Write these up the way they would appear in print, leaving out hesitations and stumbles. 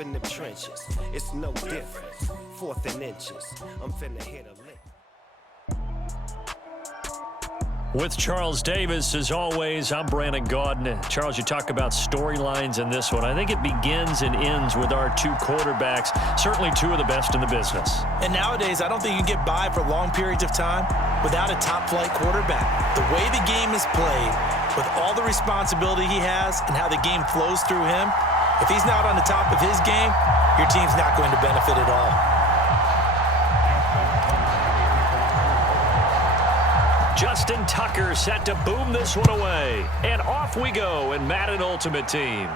up in the trenches. It's no difference. 4th and inches. I'm finna hit a lick. With Charles Davis, as always, I'm Brandon Gaudin. Charles, you talk about storylines in this one. I think it begins and ends with our two quarterbacks, certainly two of the best in the business. And nowadays, I don't think you can get by for long periods of time without a top-flight quarterback. The way the game is played, with all the responsibility he has and how the game flows through him, if he's not on the top of his game, your team's not going to benefit at all. Justin Tucker set to boom this one away. And off we go in Madden Ultimate Team.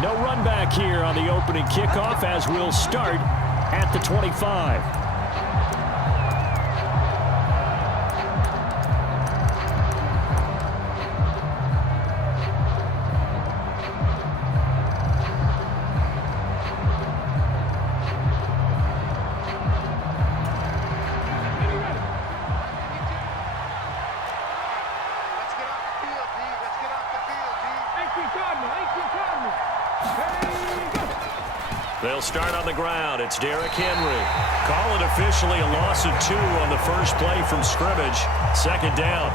No run back here on the opening kickoff as we'll start at the 25. They'll start on the ground. It's Derrick Henry. Call it officially a loss of 2 on the first play from scrimmage. 2nd down.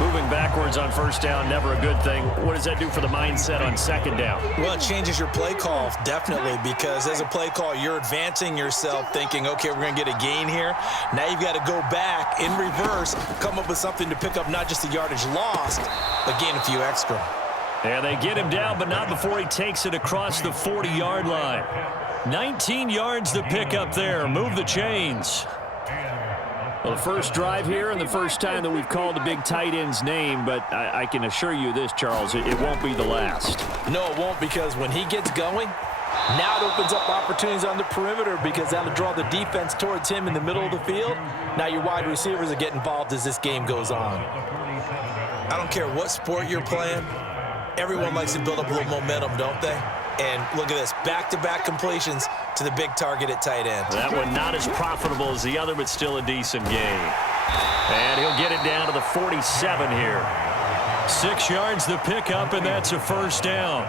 Moving backwards on 1st down, never a good thing. What does that do for the mindset on 2nd down? Well, it changes your play call, definitely, because as a play call, you're advancing yourself thinking, okay, we're going to get a gain here. Now you've got to go back in reverse, come up with something to pick up not just the yardage lost, but gain a few extra. And they get him down, but not before he takes it across the 40-yard line. 19 yards to pick up there. Move the chains. Well, the first drive here and the first time that we've called the big tight end's name, but I can assure you this, Charles, it won't be the last. No, it won't, because when he gets going, now it opens up opportunities on the perimeter because that'll draw the defense towards him in the middle of the field. Now your wide receivers are getting involved as this game goes on. I don't care what sport you're playing. Everyone likes to build up a little momentum, don't they? And look at this, back-to-back completions to the big target at tight end. That one not as profitable as the other, but still a decent gain. And he'll get it down to the 47 here. 6 yards to pick up, and that's a 1st down.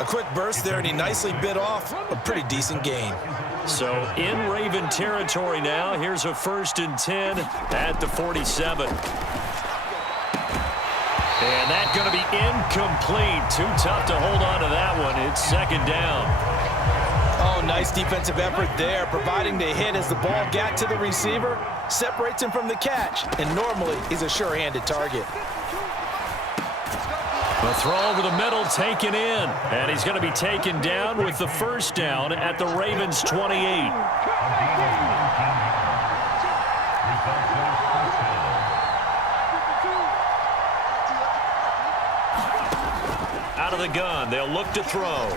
A quick burst there, and he nicely bit off a pretty decent gain. So in Raven territory now, here's a 1st and 10 at the 47. And that's going to be incomplete. Too tough to hold on to that one. It's 2nd down. Oh, nice defensive effort there, providing the hit as the ball got to the receiver, separates him from the catch, and normally he's a sure-handed target. The throw over the middle taken in, and he's going to be taken down with the 1st down at the Ravens' 28. Out of the gun, they'll look to throw.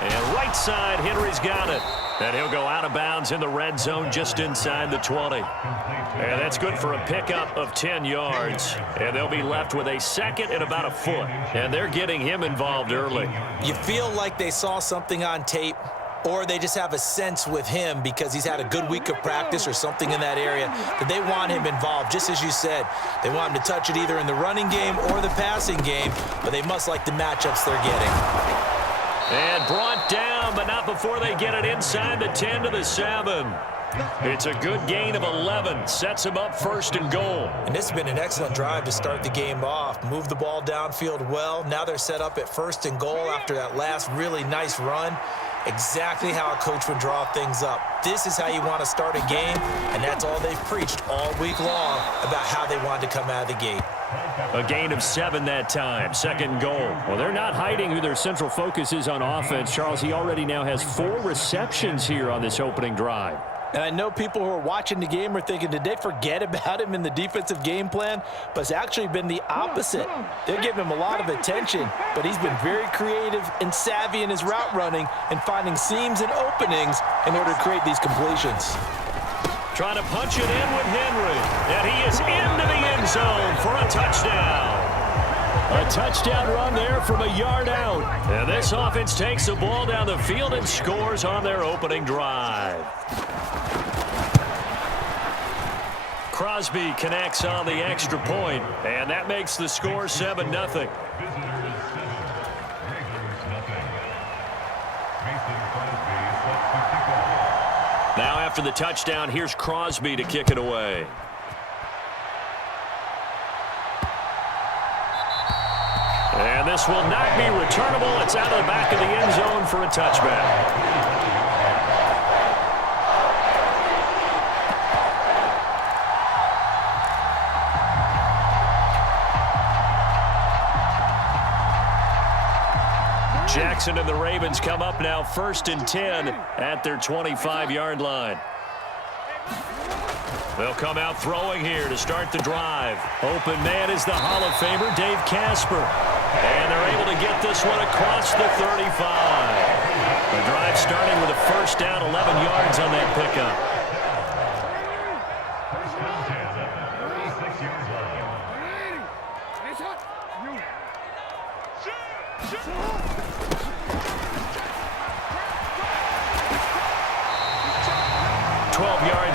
And right side, Henry's got it. And he'll go out of bounds in the red zone just inside the 20. And that's good for a pickup of 10 yards. And they'll be left with a 2nd and about a foot. And they're getting him involved early. You feel like they saw something on tape, or they just have a sense with him because he's had a good week of practice or something in that area that they want him involved. Just as you said, they want him to touch it either in the running game or the passing game, but they must like the matchups they're getting. And brought down, but not before they get it inside the 10 to the 7. It's a good gain of 11. Sets him up 1st and goal. And this has been an excellent drive to start the game off. Move the ball downfield well. Now they're set up at 1st and goal after that last really nice run. Exactly how a coach would draw things up. This is how you want to start a game, and that's all they've preached all week long about how they wanted to come out of the gate. A gain of 7 that time. 2nd goal. Well, they're not hiding who their central focus is on offense. Charles, he already now has 4 receptions here on this opening drive. And I know people who are watching the game are thinking, did they forget about him in the defensive game plan? But it's actually been the opposite. They're giving him a lot of attention, but he's been very creative and savvy in his route running and finding seams and openings in order to create these completions. Trying to punch it in with Henry. And he is into the end zone for a touchdown. A touchdown run there from a yard out. And this offense takes the ball down the field and scores on their opening drive. Crosby connects on the extra point, and that makes the score 7-0. Now after the touchdown, here's Crosby to kick it away. And this will not be returnable. It's out of the back of the end zone for a touchback. Jackson and the Ravens come up now 1st and 10 at their 25-yard line. They'll come out throwing here to start the drive. Open man is the Hall of Famer, Dave Casper. And they're able to get this one across the 35. The drive starting with a first down, 11 yards on that pickup.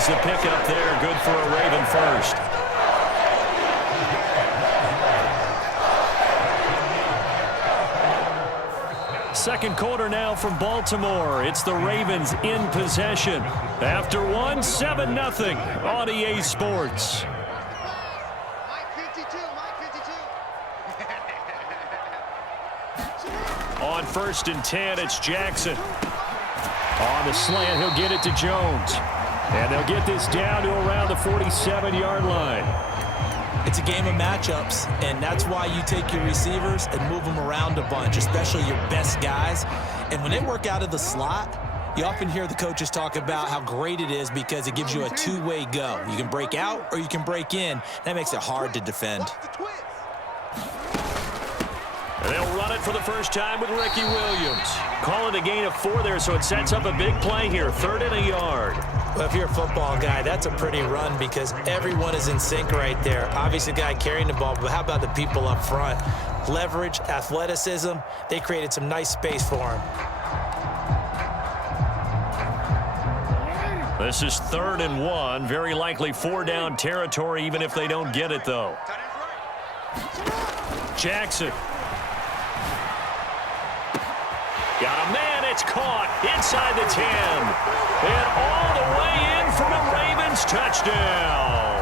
The pick up there, good for a Raven first. Second quarter now from Baltimore. It's the Ravens in possession. After 7-0 on EA Sports. On 1st and 10, it's Jackson. On the slant, he'll get it to Jones. And they'll get this down to around the 47-yard line. It's a game of matchups, and that's why you take your receivers and move them around a bunch, especially your best guys. And when they work out of the slot, you often hear the coaches talk about how great it is because it gives you a two-way go. You can break out or you can break in. That makes it hard to defend. And they'll run it for the first time with Ricky Williams. Call it a gain of 4 there, so it sets up a big play here. 3rd and a yard. Well, if you're a football guy, that's a pretty run because everyone is in sync right there. Obviously, the guy carrying the ball, but how about the people up front? Leverage, athleticism, they created some nice space for him. This is 3rd and 1. Very likely 4-down territory, even if they don't get it, though. Jackson. Got a man, it's caught inside the 10. And all the way in for a Ravens touchdown.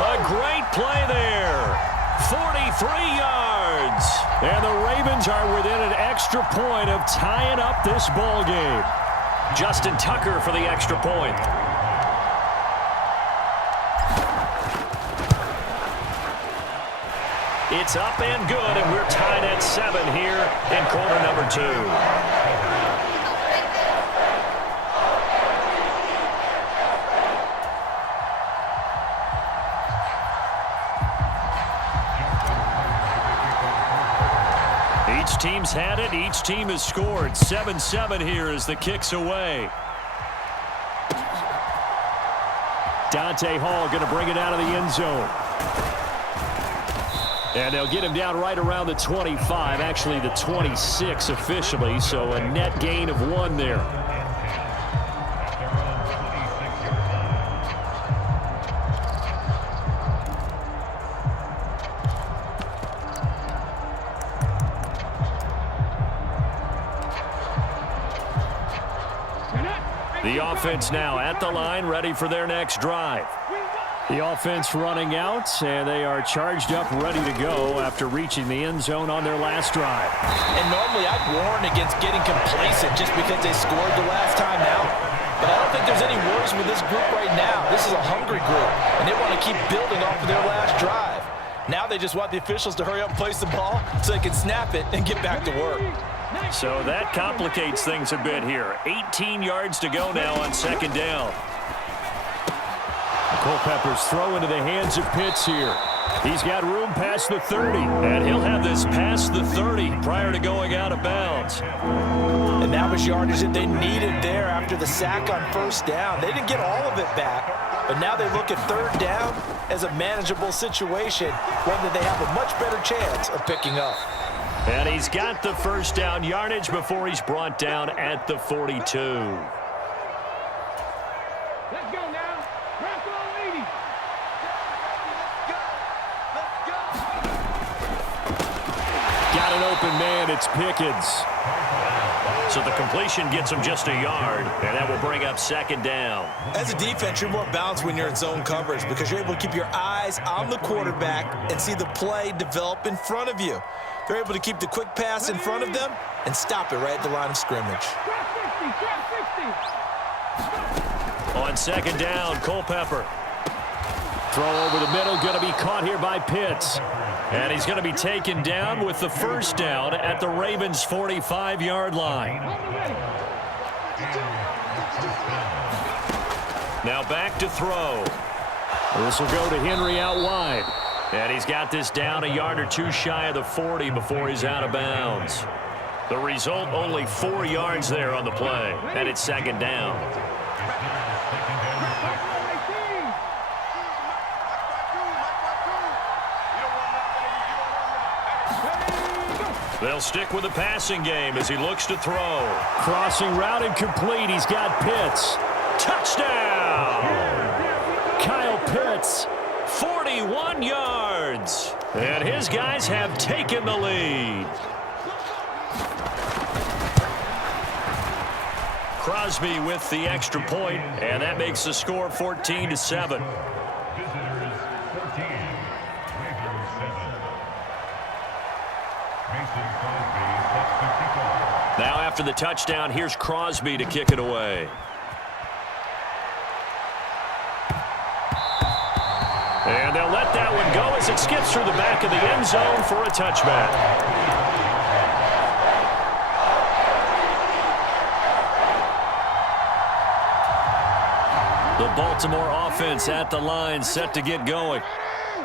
A great play there. 43 yards. And the Ravens are within an extra point of tying up this ball game. Justin Tucker for the extra point. It's up and good, and we're tied at 7 here in quarter number 2. Each team's had it. Each team has scored. 7-7 here as the kick's away. Dante Hall going to bring it out of the end zone. And they'll get him down right around the 25, actually the 26 officially, so a net gain of 1 there. The offense now at the line, ready for their next drive. The offense running out, and they are charged up, ready to go after reaching the end zone on their last drive. And normally I'd warn against getting complacent just because they scored the last time out. But I don't think there's any worries with this group right now. This is a hungry group, and they want to keep building off of their last drive. Now they just want the officials to hurry up and place the ball so they can snap it and get back to work. So that complicates things a bit here. 18 yards to go now on 2nd down. Culpepper's throw into the hands of Pitts here. He's got room past the 30, and he'll have this past the 30 prior to going out of bounds. And that was yardage that they needed there after the sack on 1st down. They didn't get all of it back, but now they look at 3rd down as a manageable situation, one that they have a much better chance of picking up. And he's got the 1st down yardage before he's brought down at the 42. Let's go now. Press on 80. Got an open man. It's Pickens. So the completion gets him just a yard, and that will bring up second down. As a defense, you're more balanced when you're in zone coverage because you're able to keep your eyes on the quarterback and see the play develop in front of you. They're able to keep the quick pass in front of them and stop it right at the line of scrimmage. On second down, Culpepper. Throw over the middle, going to be caught here by Pitts. And he's going to be taken down with the first down at the Ravens' 45-yard line. Now back to throw. This will go to Henry out wide. And he's got this down a yard or two shy of the 40 before he's out of bounds. The result, only 4 yards there on the play. And it's second down. They'll stick with the passing game as he looks to throw. Crossing route incomplete. He's got Pitts. Touchdown! Kyle Pitts, 41 yards. And his guys have taken the lead. Crosby with the extra point, and that makes the score 14-7. Now after the touchdown, here's Crosby to kick it away. And they'll let that one go as it skips through the back of the end zone for a touchback. The Baltimore offense at the line, set to get going.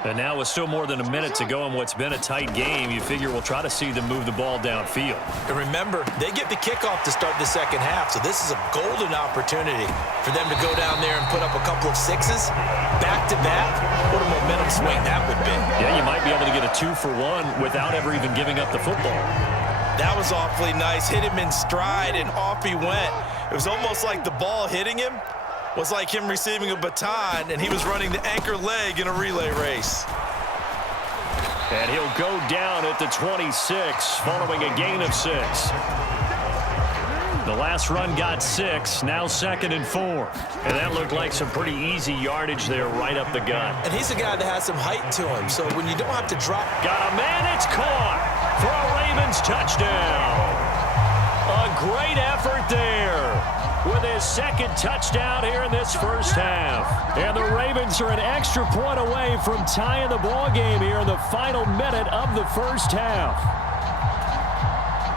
And now with still more than a minute to go in what's been a tight game, you figure we'll try to see them move the ball downfield. And remember, they get the kickoff to start the second half, so this is a golden opportunity for them to go down there and put up a couple of sixes back-to-back. What a momentum swing that would be. Yeah, you might be able to get a 2-for-1 without ever even giving up the football. That was awfully nice. Hit him in stride, and off he went. It was almost like the ball hitting him was like him receiving a baton, and he was running the anchor leg in a relay race. And he'll go down at the 26, following a gain of 6. The last run got 6, now 2nd and 4. And that looked like some pretty easy yardage there right up the gut. And he's a guy that has some height to him, so when you don't have to drop. Got a man, it's caught for a Ravens touchdown. A great effort there with his second touchdown here in this first half. And the Ravens are an extra point away from tying the ball game here in the final minute of the first half.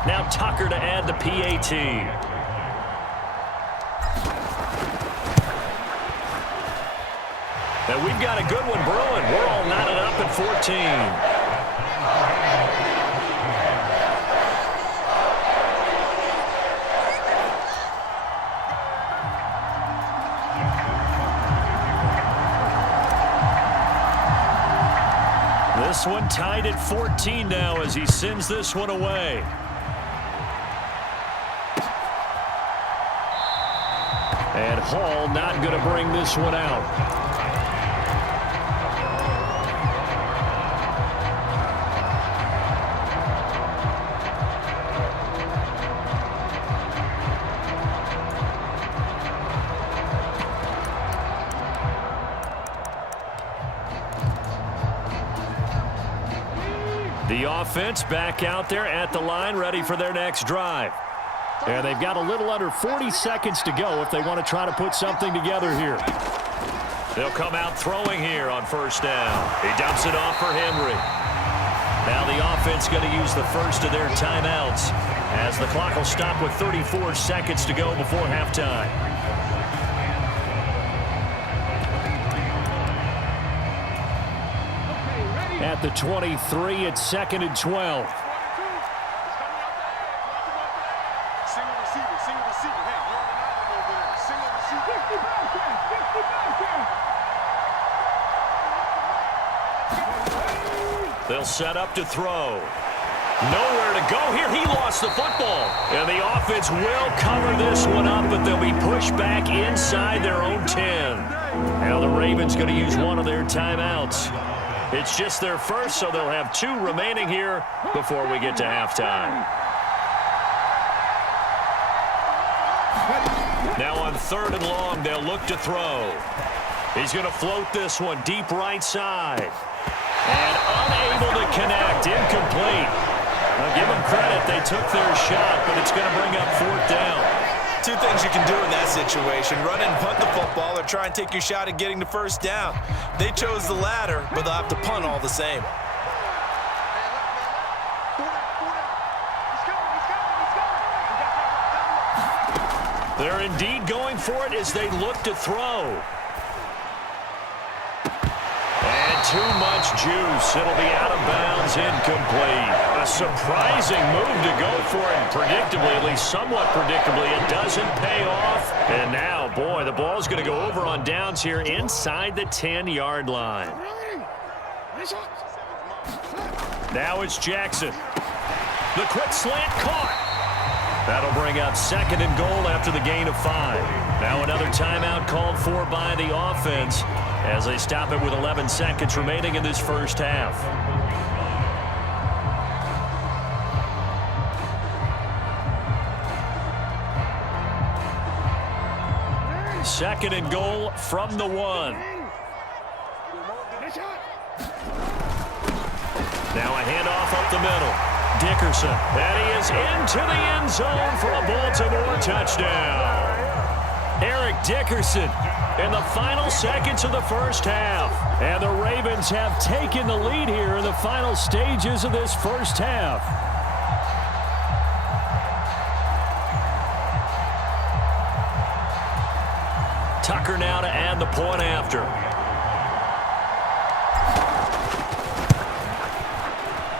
Now Tucker to add the PAT. And we've got a good one brewing. We're all knotted up at 14. This one tied at 14 now as he sends this one away. And Hall not going to bring this one out. The offense back out there at the line, ready for their next drive. And they've got a little under 40 seconds to go if they want to try to put something together here. They'll come out throwing here on first down. He dumps it off for Henry. Now the offense going to use the first of their timeouts as the clock will stop with 34 seconds to go before halftime. At the 23, it's 2nd and 12. They'll set up to throw. Nowhere to go here. He lost the football. And the offense will cover this one up, but they'll be pushed back inside their own 10. Now the Ravens going to use one of their timeouts. It's just their first, so they'll have 2 remaining here before we get to halftime. Now on 3rd and long, they'll look to throw. He's going to float this one deep right side. And unable to connect, incomplete. I'll give them credit, they took their shot, but it's going to bring up 4th down. Two things you can do in that situation: run and punt the football, or try and take your shot at getting the 1st down. They chose the latter, but they'll have to punt all the same. They're indeed going for it as they look to throw. And too much juice. It'll be out of bounds, incomplete. A surprising move to go for it. Predictably, at least somewhat predictably, it doesn't pay off. And now, boy, the ball's going to go over on downs here inside the 10-yard line. Now it's Jackson. The quick slant caught. That'll bring up 2nd and goal after the gain of 5. Now another timeout called for by the offense as they stop it with 11 seconds remaining in this first half. Second and goal from the 1. Now a handoff up the middle. Dickerson, and he is into the end zone for a Baltimore touchdown. Eric Dickerson in the final seconds of the first half. And the Ravens have taken the lead here in the final stages of this first half. Tucker now to add the point after.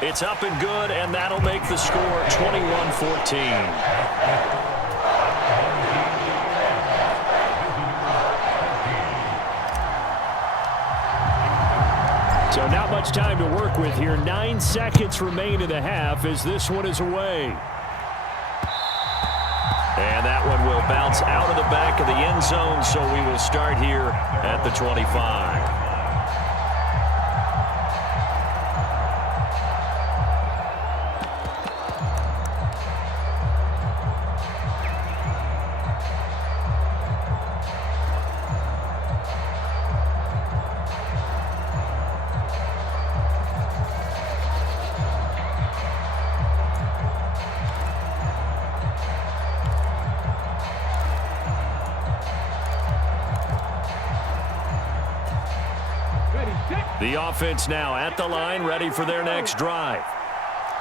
It's up and good, and that'll make the score 21-14. So not much time to work with here. 9 seconds remain in the half as this one is away. And that one will bounce out of the back of the end zone, so we will start here at the 25. The offense now at the line, ready for their next drive.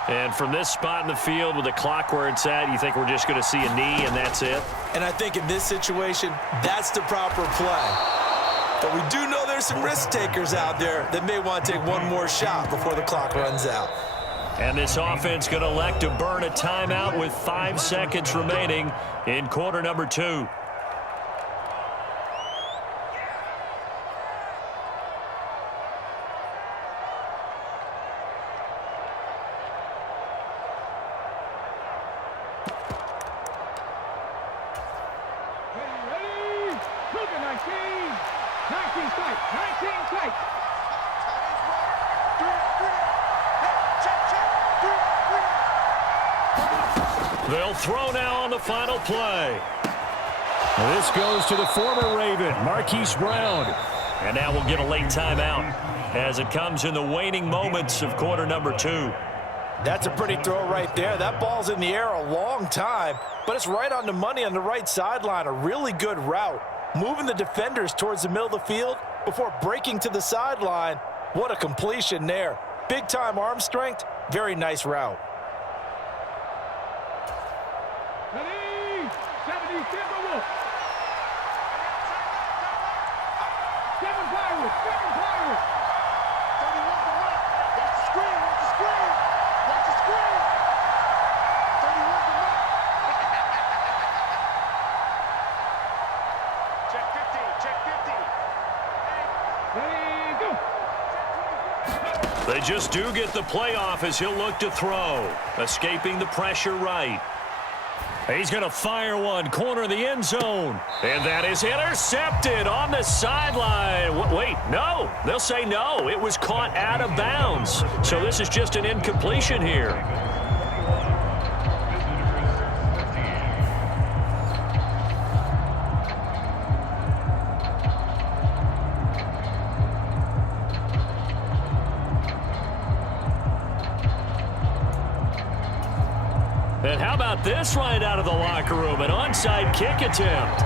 And from this spot in the field with the clock where it's at, you think we're just going to see a knee and that's it? And I think in this situation, that's the proper play. But we do know there's some risk takers out there that may want to take one more shot before the clock runs out. And this offense going to elect to burn a timeout with 5 seconds remaining in quarter number 2. They'll throw now on the final play. This goes to the former Raven, Marquise Brown. And now we'll get a late timeout as it comes in the waning moments of quarter number 2. That's a pretty throw right there. That ball's in the air a long time, but it's right on the money on the right sideline. A really good route. Moving the defenders towards the middle of the field before breaking to the sideline. What a completion there. Big-time arm strength. Very nice route. They just do get the playoff as he'll look to throw. Escaping the pressure right. He's going to fire one, corner of the end zone. And that is intercepted on the sideline. Wait, no. They'll say no. It was caught out of bounds. So this is just an incompletion here. And how about this right out of the locker room? An onside kick attempt.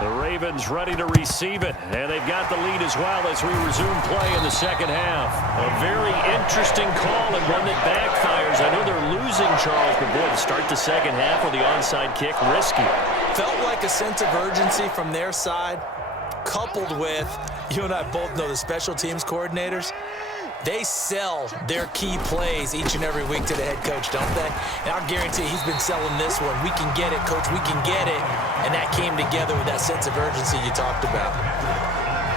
The Ravens ready to receive it, and they've got the lead as well as we resume play in the second half. A very interesting call and one that backfires. I know they're losing, Charles, but boy, to start the second half with the onside kick, risky. Felt like a sense of urgency from their side, coupled with, you and I both know the special teams coordinators, they sell their key plays each and every week to the head coach, don't they? And I'll guarantee he's been selling this one. We can get it, coach, we can get it. And that came together with that sense of urgency you talked about.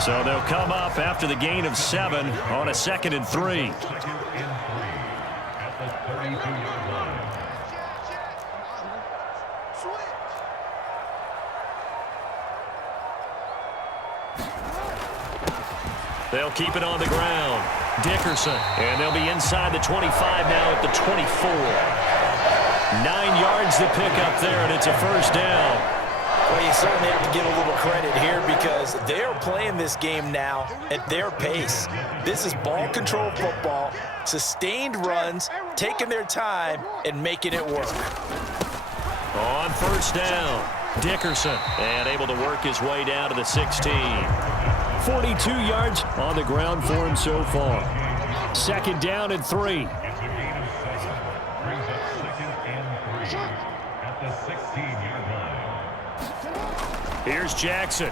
So they'll come up after the gain of 7 on a 2nd and 3. They'll keep it on the ground. Dickerson, and they'll be inside the 25 now at the 24. 9 yards to pick up there, and it's a first down. Well, you certainly have to give a little credit here because they're playing this game now at their pace. This is ball control football, sustained runs, taking their time, and making it work. On first down, Dickerson, and able to work his way down to the 16. 42 yards on the ground for him so far. 2nd down and 3. Here's Jackson.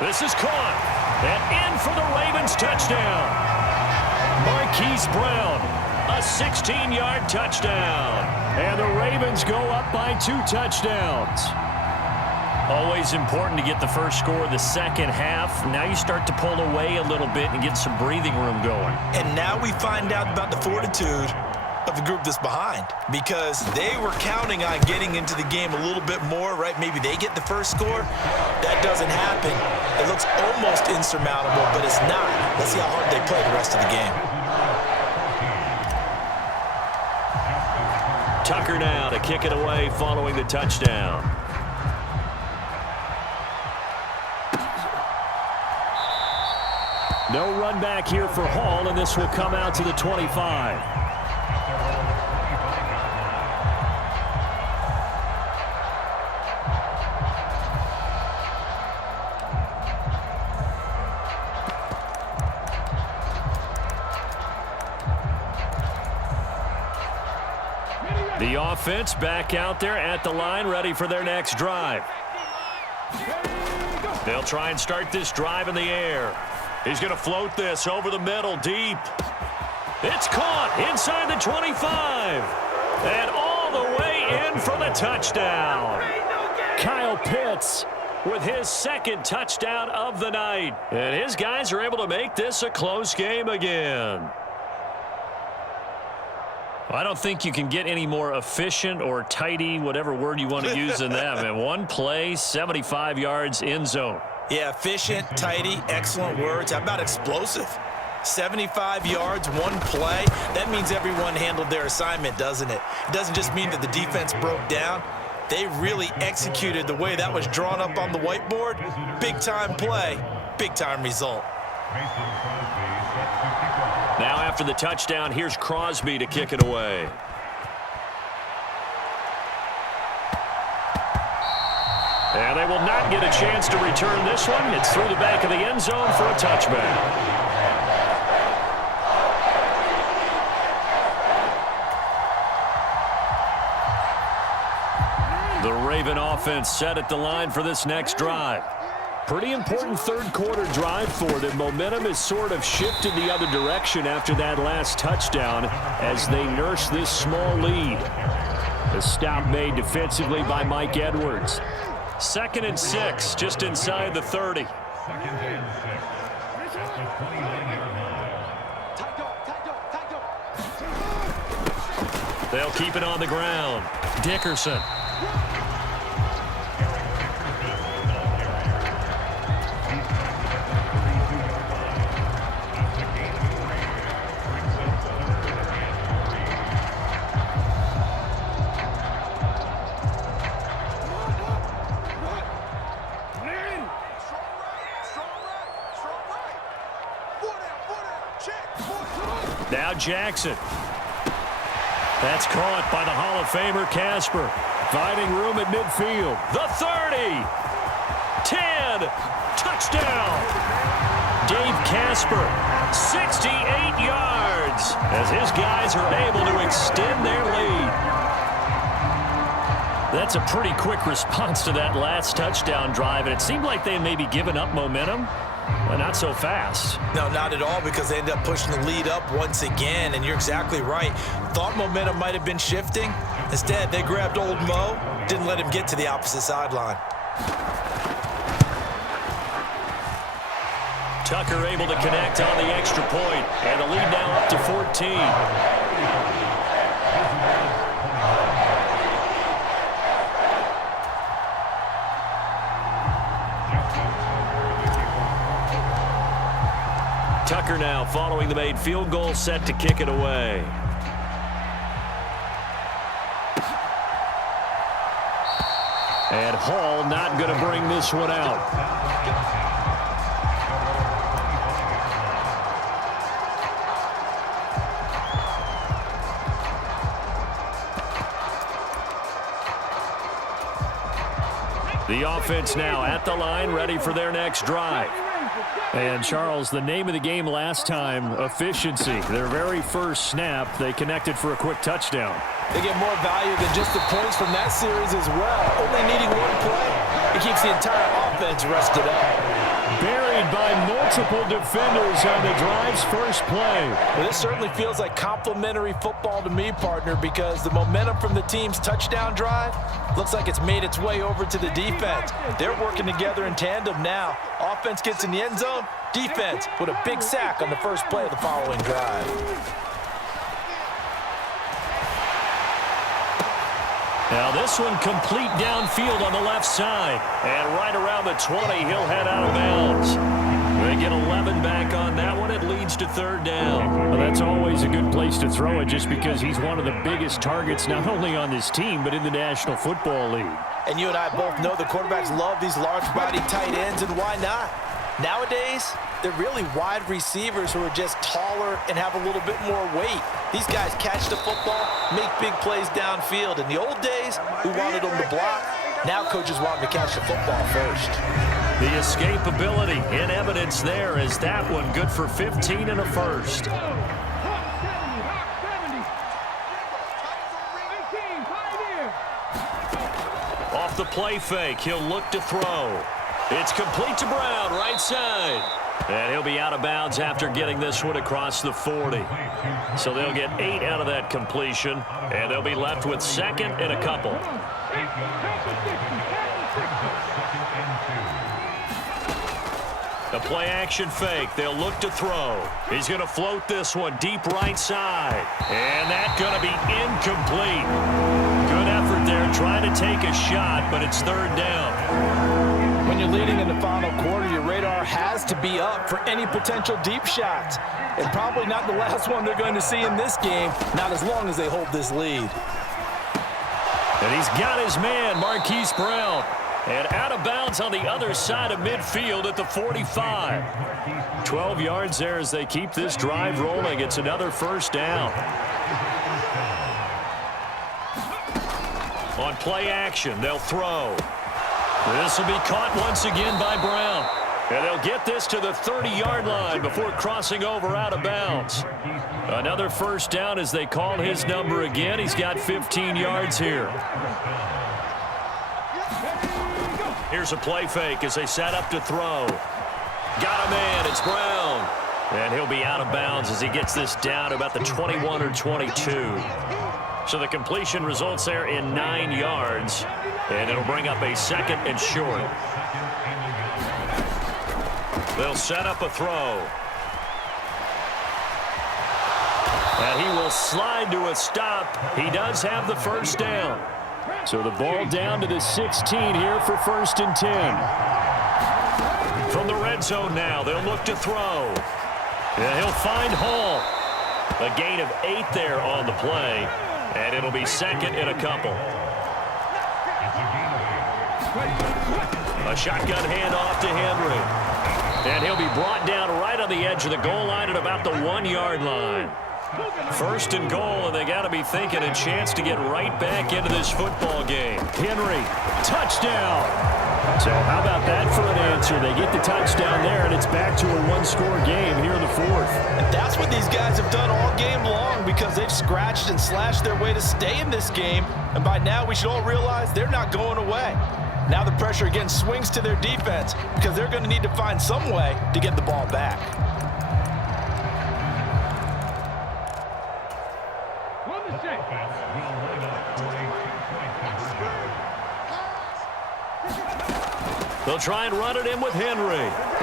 This is caught. And in for the Ravens touchdown. Marquise Brown, a 16-yard touchdown. And the Ravens go up by 2 touchdowns. Always important to get the first score of the second half. Now you start to pull away a little bit and get some breathing room going. And now we find out about the fortitude of the group that's behind because they were counting on getting into the game a little bit more, right? Maybe they get the first score. That doesn't happen. It looks almost insurmountable, but it's not. Let's see how hard they play the rest of the game. Tucker now to kick it away following the touchdown. No run back here for Hall, and this will come out to the 25. The offense back out there at the line, ready for their next drive. They'll try and start this drive in the air. He's going to float this over the middle, deep. It's caught inside the 25. And all the way in for the touchdown. Kyle Pitts with his 2nd touchdown of the night. And his guys are able to make this a close game again. I don't think you can get any more efficient or tidy, whatever word you want to use in that. Man, one play, 75 yards, end zone. Yeah, efficient, tidy, excellent words. How about explosive? 75 yards, one play. That means everyone handled their assignment, doesn't it? It doesn't just mean that the defense broke down. They really executed the way that was drawn up on the whiteboard. Big-time play, big-time result. Now after the touchdown, here's Crosby to kick it away. And they will not get a chance to return this one. It's through the back of the end zone for a touchback. The Raven offense set at the line for this next drive. Pretty important third-quarter drive for them. Momentum has sort of shifted the other direction after that last touchdown as they nurse this small lead. A stop made defensively by Mike Edwards. 2nd and 6, just inside the 30. They'll keep it on the ground. Dickerson. Now Jackson. That's caught by the Hall of Famer Casper. Finding room at midfield. The 30. 10. Touchdown. Dave Casper, 68 yards, as his guys are able to extend their lead. That's a pretty quick response to that last touchdown drive, and it seemed like they had maybe given up momentum. But not so fast. No, not at all, because they end up pushing the lead up once again, and you're exactly right. Thought momentum might have been shifting. Instead, they grabbed old Mo, didn't let him get to the opposite sideline. Tucker able to connect on the extra point, and the lead now up to 14. Tucker now following the made field goal, set to kick it away. And Hall not going to bring this one out. The offense now at the line, ready for their next drive. And, Charles, the name of the game last time, efficiency. Their very first snap, they connected for a quick touchdown. They get more value than just the points from that series as well. Only needing one play, it keeps the entire offense rested up. Buried by multiple defenders on the drive's first play. Well, this certainly feels like complimentary football to me, partner, because the momentum from the team's touchdown drive looks like it's made its way over to the defense. They're working together in tandem now. Offense gets in the end zone, defense with a big sack on the first play of the following drive. Now this one complete downfield on the left side. And right around the 20, he'll head out of bounds. They get 11 back on that one. It leads to third down. Well, that's always a good place to throw it, just because he's one of the biggest targets not only on this team but in the National Football League. And you and I both know the quarterbacks love these large-body tight ends, and why not? Nowadays, they're really wide receivers who are just taller and have a little bit more weight. These guys catch the football, make big plays downfield. In the old days, we wanted them to block. Now coaches want them to catch the football first. The escapability in evidence there is that one good for 15 and a first. Off the play fake, he'll look to throw. It's complete to Brown, right side. And he'll be out of bounds after getting this one across the 40. So they'll get 8 out of that completion, and they'll be left with second and a couple. The play action fake. They'll look to throw. He's going to float this one deep right side. And that's going to be incomplete. Good effort there trying to take a shot, but it's third down. When you're leading in the final quarter, your radar has to be up for any potential deep shots. And probably not the last one they're going to see in this game, not as long as they hold this lead. And he's got his man, Marquise Brown. And out of bounds on the other side of midfield at the 45. 12 yards there as they keep this drive rolling. It's another first down. On play action, they'll throw. This will be caught once again by Brown. And they'll get this to the 30-yard line before crossing over out of bounds. Another first down as they call his number again. He's got 15 yards here. Here's a play fake as they set up to throw. Got a man, it's Brown. And he'll be out of bounds as he gets this down to about the 21 or 22. So the completion results there in 9 yards. And it'll bring up a second and short. They'll set up a throw. And he will slide to a stop. He does have the first down. So the ball down to the 16 here for 1st and 10. From the red zone now, they'll look to throw. And he'll find Hall. A gain of 8 there on the play. And it'll be second and a couple. A shotgun handoff to Henry. And he'll be brought down right on the edge of the goal line at about the 1-yard line. First and goal, and they got to be thinking a chance to get right back into this football game. Henry, touchdown. So how about that for an answer? They get the touchdown there, and it's back to a one-score game here in the fourth. And that's what these guys have done all game long because they've scratched and slashed their way to stay in this game. And by now, we should all realize they're not going away. Now the pressure again swings to their defense because they're going to need to find some way to get the ball back. They'll try and run it in with Henry.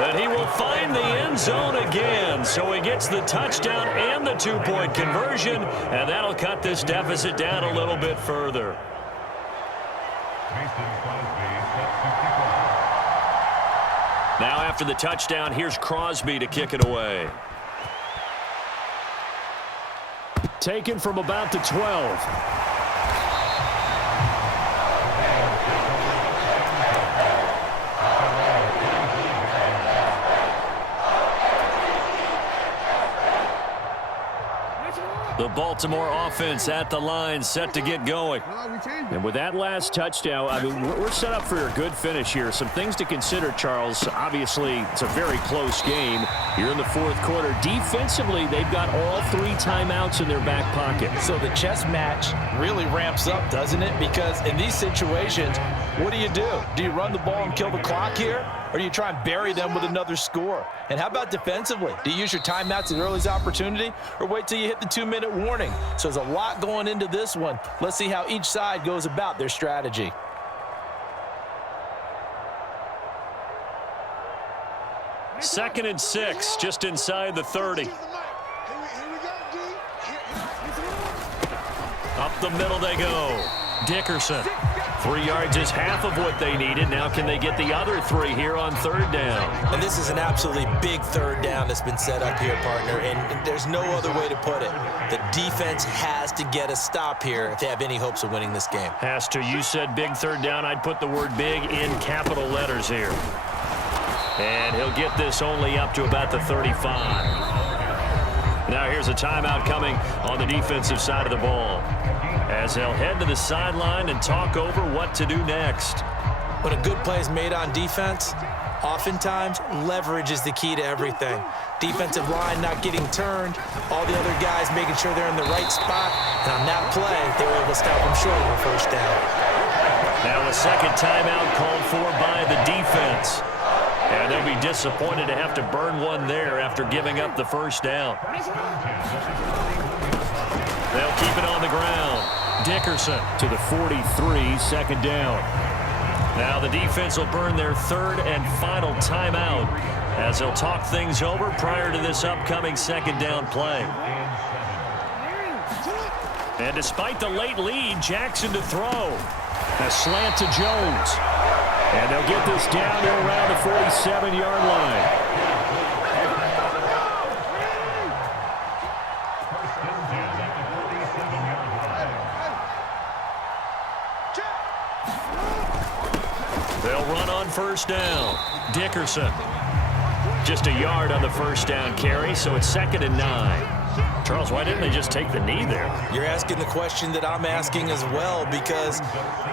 And he will find the end zone again. So he gets the touchdown and the two-point conversion. And that'll cut this deficit down a little bit further. Now after the touchdown, here's Crosby to kick it away. Taken from about the 12. The Baltimore offense at the line, set to get going. And with that last touchdown, I mean, we're set up for a good finish here. Some things to consider, Charles. Obviously, it's a very close game here in the fourth quarter. Defensively, they've got all 3 timeouts in their back pocket. So the chess match really ramps up, doesn't it? Because in these situations, what do? Do you run the ball and kill the clock here? Or do you try and bury them with another score? And how about defensively? Do you use your timeouts at early's opportunity or wait till you hit the 2-minute warning? So there's a lot going into this one. Let's see how each side goes about their strategy. Second and 6, just inside the 30. Up the middle they go. Dickerson. 3 yards is half of what they needed. Now can they get the other 3 here on third down? And this is an absolutely big third down that's been set up here, partner, and there's no other way to put it. The defense has to get a stop here if they have any hopes of winning this game. Has to. You said big third down. I'd put the word big in capital letters here. And he'll get this only up to about the 35. Now here's a timeout coming on the defensive side of the ball, as they'll head to the sideline and talk over what to do next. When a good play is made on defense, oftentimes leverage is the key to everything. Defensive line not getting turned, all the other guys making sure they're in the right spot, and on that play, they were able to stop them short of a first down. Now a second timeout called for by the defense. And they'll be disappointed to have to burn one there after giving up the first down. They'll keep it on the ground. Dickerson to the 43, second down. Now the defense will burn their third and final timeout as they'll talk things over prior to this upcoming second down play. And despite the late lead, Jackson to throw. A slant to Jones. And they'll get this down to around the 47-yard line. They'll run on first down. Dickerson. Just a yard on the first down carry, so it's 2nd and 9. Charles, why didn't they just take the knee there? You're asking the question that I'm asking as well, because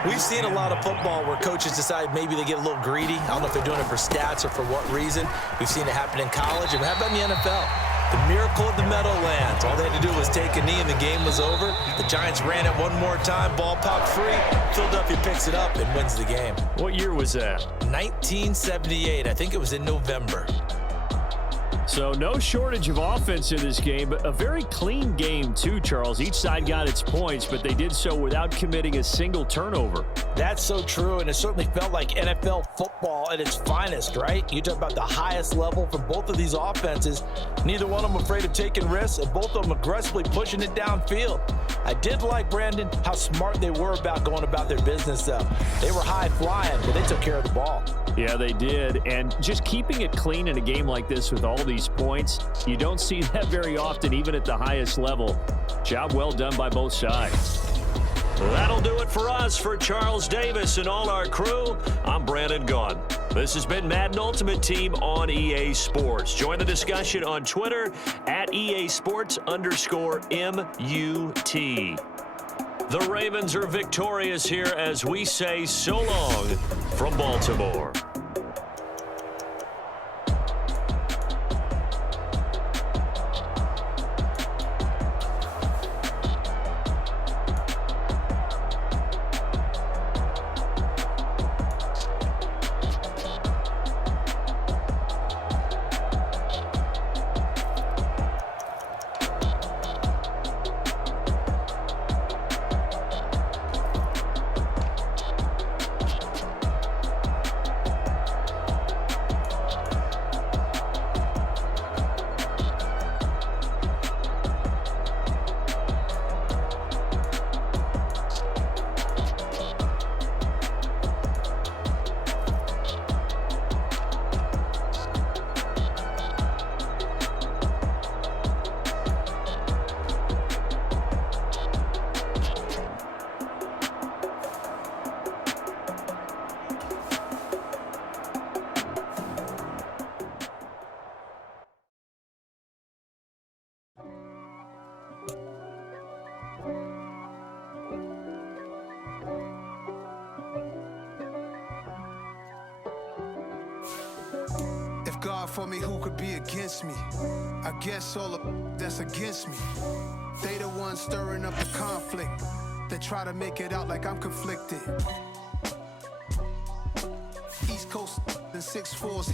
we've seen a lot of football where coaches decide maybe they get a little greedy. I don't know if they're doing it for stats or for what reason. We've seen it happen in college. And how about in the NFL? The miracle of the Meadowlands. All they had to do was take a knee and the game was over. The Giants ran it one more time. Ball popped free. Philadelphia picks it up and wins the game. What year was that? 1978. I think it was in November. So no shortage of offense in this game, but a very clean game too, Charles. Each side got its points, but they did so without committing a single turnover. That's so true, and it certainly felt like NFL football at its finest, right? You talk about the highest level from both of these offenses. Neither one of them afraid of taking risks, and both of them aggressively pushing it downfield. I did like, Brandon, how smart they were about going about their business, though. They were high-flying, but they took care of the ball. Yeah, they did, and just keeping it clean in a game like this with all these points, you don't see that very often, even at the highest level. Job well done by both sides. That'll do it it for us. For Charles Davis and all our crew, I'm Brandon Gaudin. This has been Madden Ultimate Team on EA Sports. Join the discussion on Twitter at EA Sports_MUT. The Ravens are victorious here as we say so long from Baltimore. If God for me, who could be against me? I guess all of that's against me. They the ones stirring up the conflict. They try to make it out like I'm conflicted. East Coast and 6'4's